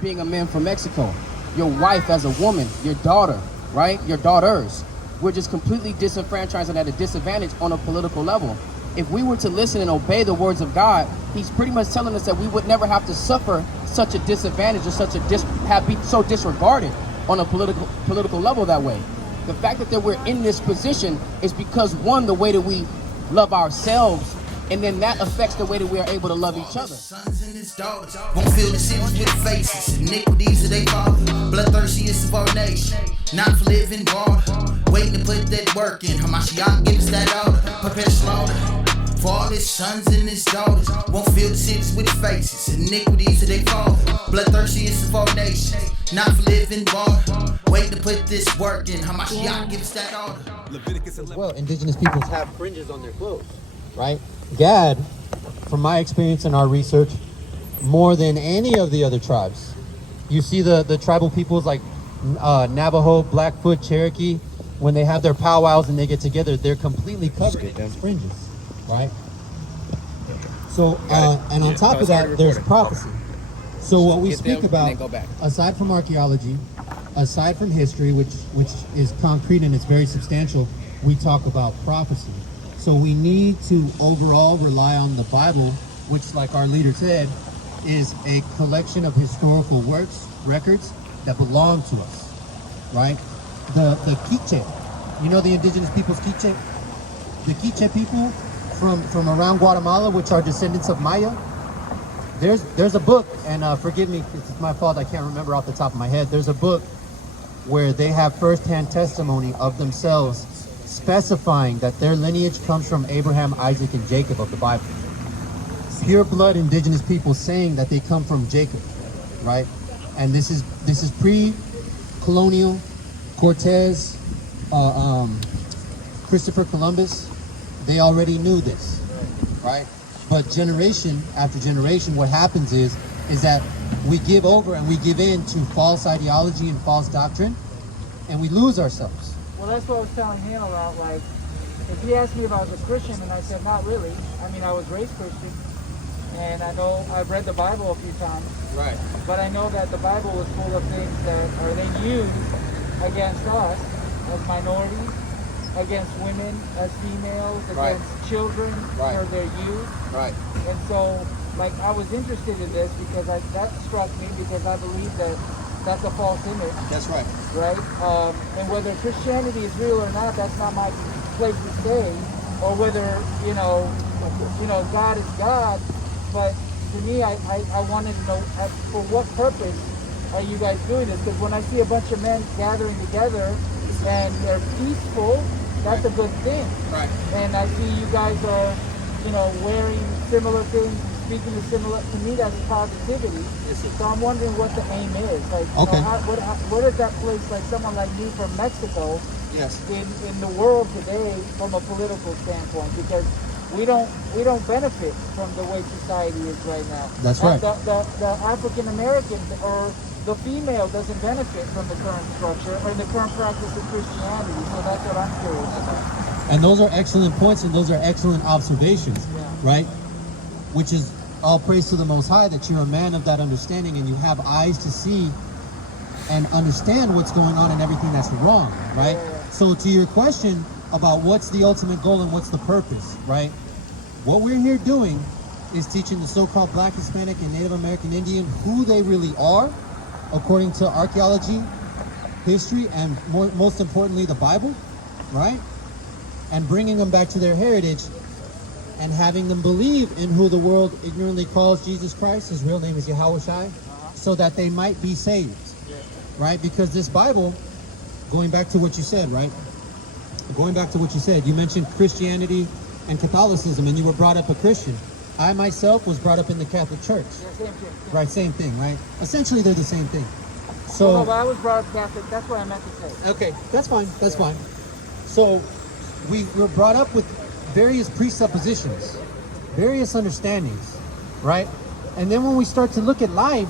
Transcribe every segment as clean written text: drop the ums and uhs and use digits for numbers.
being a man from Mexico, your wife as a woman, your daughter, right? Your daughters. We're just completely disenfranchised and at a disadvantage on a political level. If we were to listen and obey the words of God, he's pretty much telling us that we would never have to suffer such a disadvantage or be so disregarded on a political level that way. The fact that we're in this position is because, one, the way that we love ourselves, and then that affects the way that we are able to love each other. Sons and his daughters won't fill the cities with faces. Iniquities of their father, bloodthirsty is subordination. Not for living water, waiting to put that work in. Hamashiach gives that order, prepare slaughter. For all his sons and his daughters won't fill the cities with faces. Iniquities of their father, bloodthirsty is subordination. Not for living water, waiting to put this work in. Hamashiach gives that order. Leviticus 11. Well, indigenous peoples have fringes on their clothes, right? Gad, from my experience in our research, more than any of the other tribes. You see the tribal peoples like Navajo, Blackfoot, Cherokee, when they have their powwows and they get together, they're completely covered in fringes, right? So, and on top of that, there's prophecy. So what we speak about, aside from archaeology, aside from history, which is concrete and it's very substantial, we talk about prophecy. So we need to overall rely on the Bible, which, like our leader said, is a collection of historical records that belong to us, right? The Quiche, you know the indigenous people's Quiche? The Quiche people from around Guatemala, which are descendants of Maya. There's a book, and forgive me, it's my fault, I can't remember off the top of my head. There's a book where they have firsthand testimony of themselves specifying that their lineage comes from Abraham, Isaac, and Jacob of the Bible. Pure blood indigenous people saying that they come from Jacob, right? And this is pre-colonial Cortez, Christopher Columbus. They already knew this, right? But generation after generation, what happens is that we give over and we give in to false ideology and false doctrine, and we lose ourselves. Well, that's what I was telling him about. Like, if he asked me if I was a Christian, and I said, not really. I mean, I was raised Christian, and I know I've read the Bible a few times. Right. But I know that the Bible was full of things that are they used against us as minorities, against women as females, against children for their youth. Right. And so, like, I was interested in this because that struck me because I believe that that's a false image. That's right. Right? And whether Christianity is real or not, that's not my place to say. Or whether, you know, God is God. But to me, I wanted to know for what purpose are you guys doing this? Because when I see a bunch of men gathering together and they're peaceful, that's a good thing. Right. And I see you guys are, wearing similar things, speaking to similar, to me that's positivity. Yes, sir. So I'm wondering what the aim is. Like, okay. What does that place, like someone like me from Mexico, yes, in the world today from a political standpoint? Because we don't benefit from the way society is right now. That's right. The African American or the female doesn't benefit from the current structure or the current practice of Christianity. So that's what I'm curious about. And those are excellent points, and those are excellent observations, right? Which is all praise to the Most High that you're a man of that understanding and you have eyes to see and understand what's going on and everything that's wrong, right? So to your question about what's the ultimate goal and what's the purpose, right? What we're here doing is teaching the so-called Black, Hispanic, and Native American Indian who they really are, according to archaeology, history, and most importantly, the Bible, right? And bringing them back to their heritage and having them believe in who the world ignorantly calls Jesus Christ. His real name is Yahushua, so that they might be saved, right? Because this Bible, going back to what you said, right? Going back to what you said, you mentioned Christianity and Catholicism, and you were brought up a Christian. I myself was brought up in the Catholic Church. Right, same thing, right? Essentially, they're the same thing. So, no, but I was brought up Catholic. That's what I meant to say. Okay, that's fine. That's fine. So, we were brought up with various presuppositions, various understandings, right? And then when we start to look at life,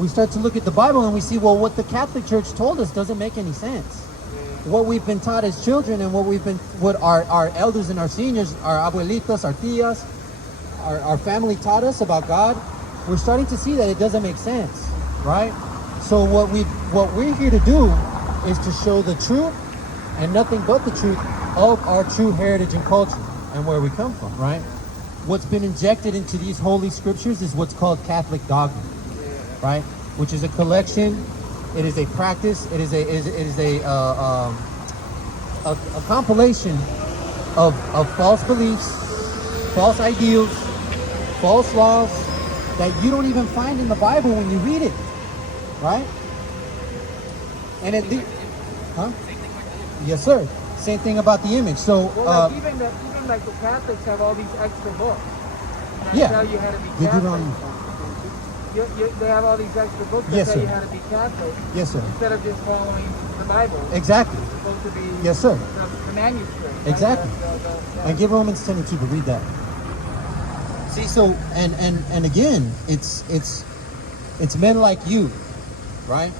we start to look at the Bible and we see, well, what the Catholic Church told us doesn't make any sense. What we've been taught as children and what our elders and our seniors, our abuelitos, our tias, our family taught us about God, we're starting to see that it doesn't make sense. right? So what we're here to do is to show the truth and nothing but the truth of our true heritage and culture and where we come from, right? What's been injected into these holy scriptures is what's called Catholic dogma, right? Which is a collection. It is a practice. It is a compilation of false beliefs, false ideals, false laws that you don't even find in the Bible when you read it, right? And huh? Yes, sir. Same thing about the image. So, well, like even like the Catholics have all these extra books. That yeah, tell you how to be they Catholic. do on. They have all these extra books that Yes, tell sir. you how to be Catholic. Yes, sir. Instead of just following the Bible. Exactly. It's supposed to be Yes, sir. the manuscript. Right? Exactly. The- And give Romans 10 and 2 to read that. See, so and again, it's men like you, right?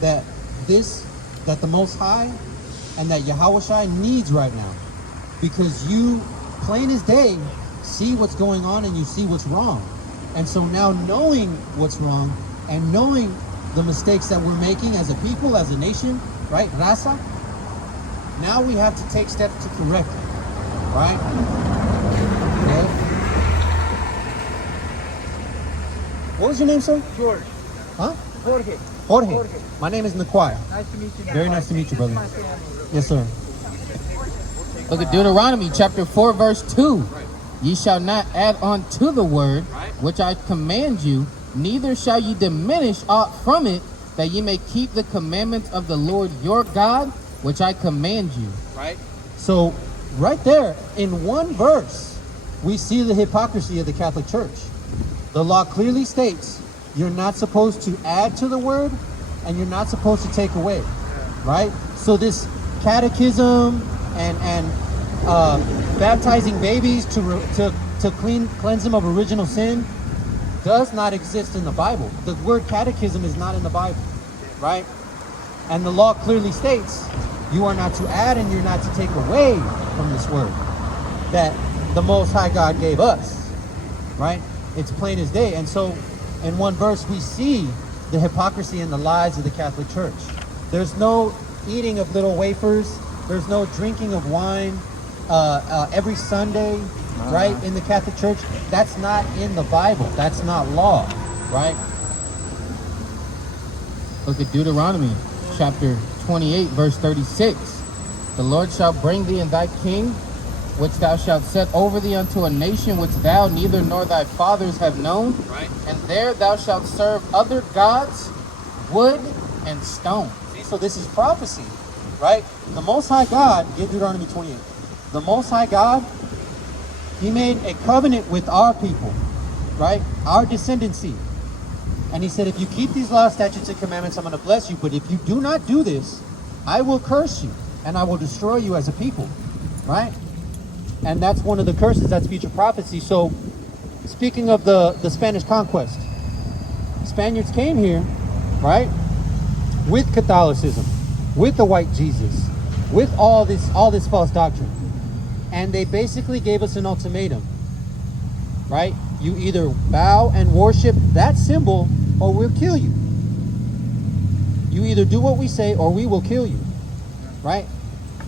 That the Most High and that Yahushua needs right now, because you, plain as day, see what's going on and you see what's wrong, and so now knowing what's wrong and knowing the mistakes that we're making as a people, as a nation, right, Raza. Now we have to take steps to correct it, right? Okay. What was your name, sir? George. Huh? Jorge. Jorge. My name is Naquai. Nice to meet you. Very nice to meet you, brother. This is my family. Yes, sir. Look at Deuteronomy chapter 4, verse 2. Ye shall not add on to the word which I command you, neither shall ye diminish aught from it, that ye may keep the commandments of the Lord your God, which I command you. Right. So, right there, in one verse, we see the hypocrisy of the Catholic Church. The law clearly states you're not supposed to add to the word, and you're not supposed to take away. Right. So this catechism and baptizing babies to cleanse them of original sin does not exist in the Bible. The word catechism is not in the Bible, right? And the law clearly states you are not to add and you're not to take away from this word that the Most High God gave us, right? It's plain as day. And so in one verse we see the hypocrisy and the lies of the Catholic Church. There's no eating of little wafers. There's no drinking of wine every Sunday, right, in the Catholic Church. That's not in the Bible. That's not law, right? Look at Deuteronomy chapter 28, verse 36. The Lord shall bring thee and thy king, which thou shalt set over thee unto a nation which thou neither nor thy fathers have known. Right. And there thou shalt serve other gods, wood and stone. See, so this is prophecy, right? The Most High God, give Deuteronomy 28. The Most High God, He made a covenant with our people, right? Our descendancy. And He said, if you keep these laws, statutes, and commandments, I'm going to bless you. But if you do not do this, I will curse you and I will destroy you as a people, right? And that's one of the curses. That's future prophecy. So speaking of the Spanish conquest, Spaniards came here, right, with Catholicism, with the white Jesus, with all this false doctrine. And they basically gave us an ultimatum, right? You either bow and worship that symbol or we'll kill you. You either do what we say or we will kill you, right?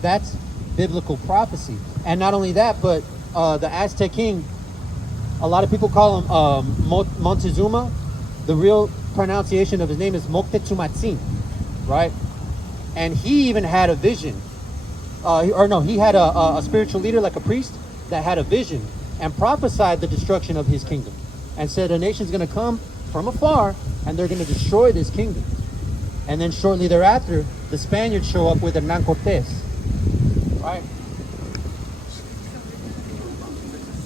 That's biblical prophecy. And not only that, but the Aztec king, a lot of people call him Montezuma. The real pronunciation of his name is Moctezumatzin, right? And he even had a vision. He had a spiritual leader, like a priest, that had a vision and prophesied the destruction of his kingdom and said a nation's going to come from afar and they're going to destroy this kingdom. And then shortly thereafter, the Spaniards show up with Hernán Cortés, right?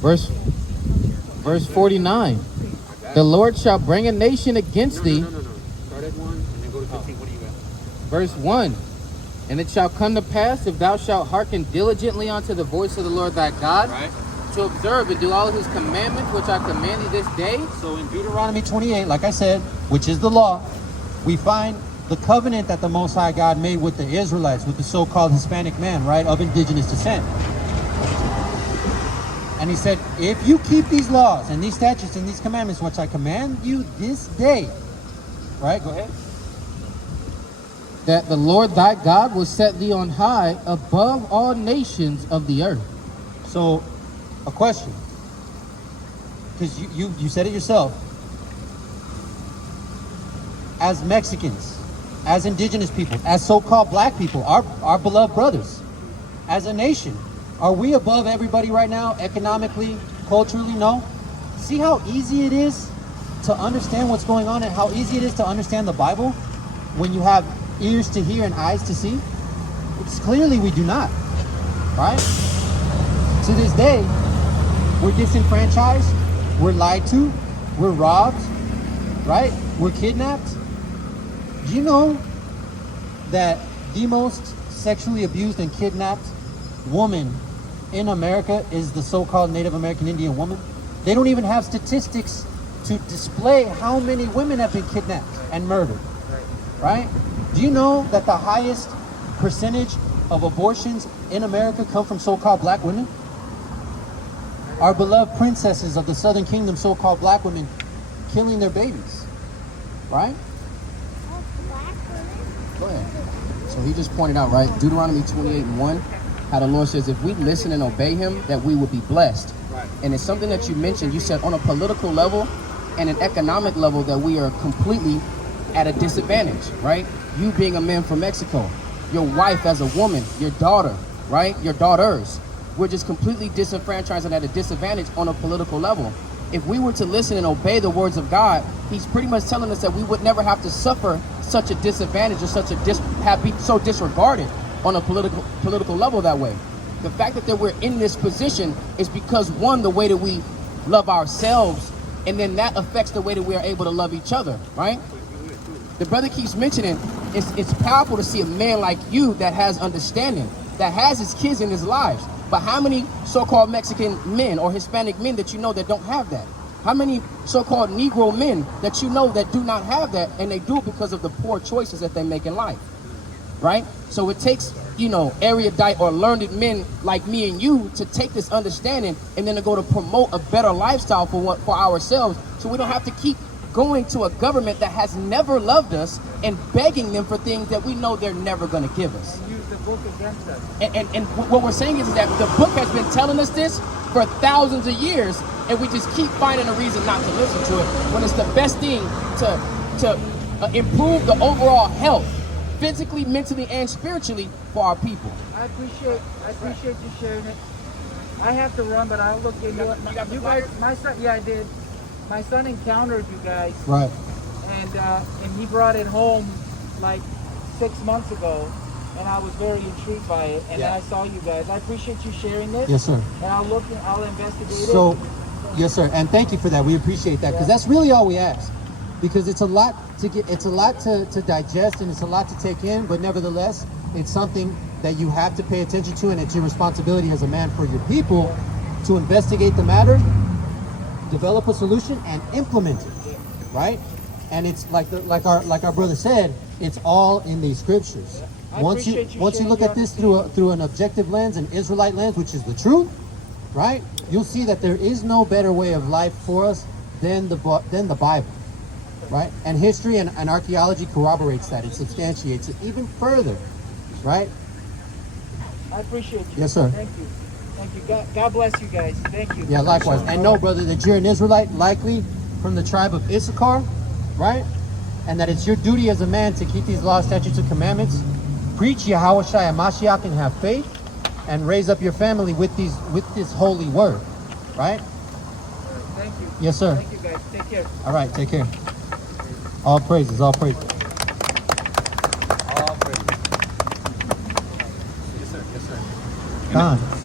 Verse 49. The Lord shall bring a nation against thee. Start at 1 and then go to 15. What do you got? Verse 1. And it shall come to pass, if thou shalt hearken diligently unto the voice of the Lord thy God, Right. to observe and do all of his commandments, which I command thee this day. So in Deuteronomy 28, like I said, which is the law, we find the covenant that the Most High God made with the Israelites, with the so-called Hispanic man, right, of indigenous descent. And He said, if you keep these laws and these statutes and these commandments, which I command you this day, right? Go ahead. That the Lord thy God will set thee on high above all nations of the earth. So, a question, because you said it yourself. As Mexicans, as indigenous people, as so-called black people, our beloved brothers, as a nation, are we above everybody right now, economically, culturally? No. See how easy it is to understand what's going on and how easy it is to understand the Bible when you have ears to hear and eyes to see? It's clearly we do not, right? To this day, we're disenfranchised, we're lied to, we're robbed, right? We're kidnapped. Do you know that the most sexually abused and kidnapped woman in America is the so-called Native American Indian woman? They don't even have statistics to display how many women have been kidnapped and murdered, right? Do you know that the highest percentage of abortions in America come from so-called black women? Our beloved princesses of the Southern Kingdom, so-called black women, killing their babies, right? Go ahead. So he just pointed out, right, Deuteronomy 28:1, how the Lord says if we listen and obey him, that we will be blessed. Right. And it's something that you mentioned. You said on a political level and an economic level that we are completely at a disadvantage, right? You being a man from Mexico, your wife as a woman, your daughter, right? Your daughters. We're just completely disenfranchised and at a disadvantage on a political level. If we were to listen and obey the words of God, he's pretty much telling us that we would never have to suffer such a disadvantage or be so disregarded on a political level that way. The fact that we're in this position is because, one, the way that we love ourselves, and then that affects the way that we are able to love each other, right? The brother keeps mentioning it's powerful to see a man like you that has understanding, that has his kids in his lives. But how many so-called Mexican men or Hispanic men that you know that don't have that? How many so-called Negro men that you know that do not have that, and they do it because of the poor choices that they make in life, right? So it takes, erudite or learned men like me and you to take this understanding and then to go to promote a better lifestyle for ourselves, so we don't have to keep going to a government that has never loved us and begging them for things that we know they're never going to give us. And use the book against us. And what we're saying is that the book has been telling us this for thousands of years, and we just keep finding a reason not to listen to it when it's the best thing to improve the overall health, physically, mentally, and spiritually for our people. I appreciate you sharing it. I have to run, but I'll look into it. You guys, my son, yeah, I did. My son encountered you guys, Right. And he brought it home like 6 months ago, and I was very intrigued by it. And then I saw you guys. I appreciate you sharing this. Yes, sir. And I'll investigate it. So, yes, sir, and thank you for that. We appreciate that, because that's really all we ask. Because it's a lot to digest, and it's a lot to take in. But nevertheless, it's something that you have to pay attention to, and it's your responsibility as a man for your people to investigate the matter, develop a solution, and implement it, right? And it's like our brother said, it's all in these scriptures. Once you look at this through an objective lens, an Israelite lens, which is the truth, right? You'll see that there is no better way of life for us than the Bible, right? And history and archaeology corroborates that. It substantiates it even further, right? I appreciate you. Yes, sir. Thank you. Thank you. God bless you guys. Thank you. Yeah, likewise. And know, brother, that you're an Israelite, likely from the tribe of Issachar, right? And that it's your duty as a man to keep these laws, statutes, and commandments, preach Yahweh Shai and Mashiach, and have faith, and raise up your family with this holy word, right? Thank you. Yes, sir. Thank you guys. Take care. All right, take care. All praises, all praises. All praises. Yes, sir. Yes, sir. Con.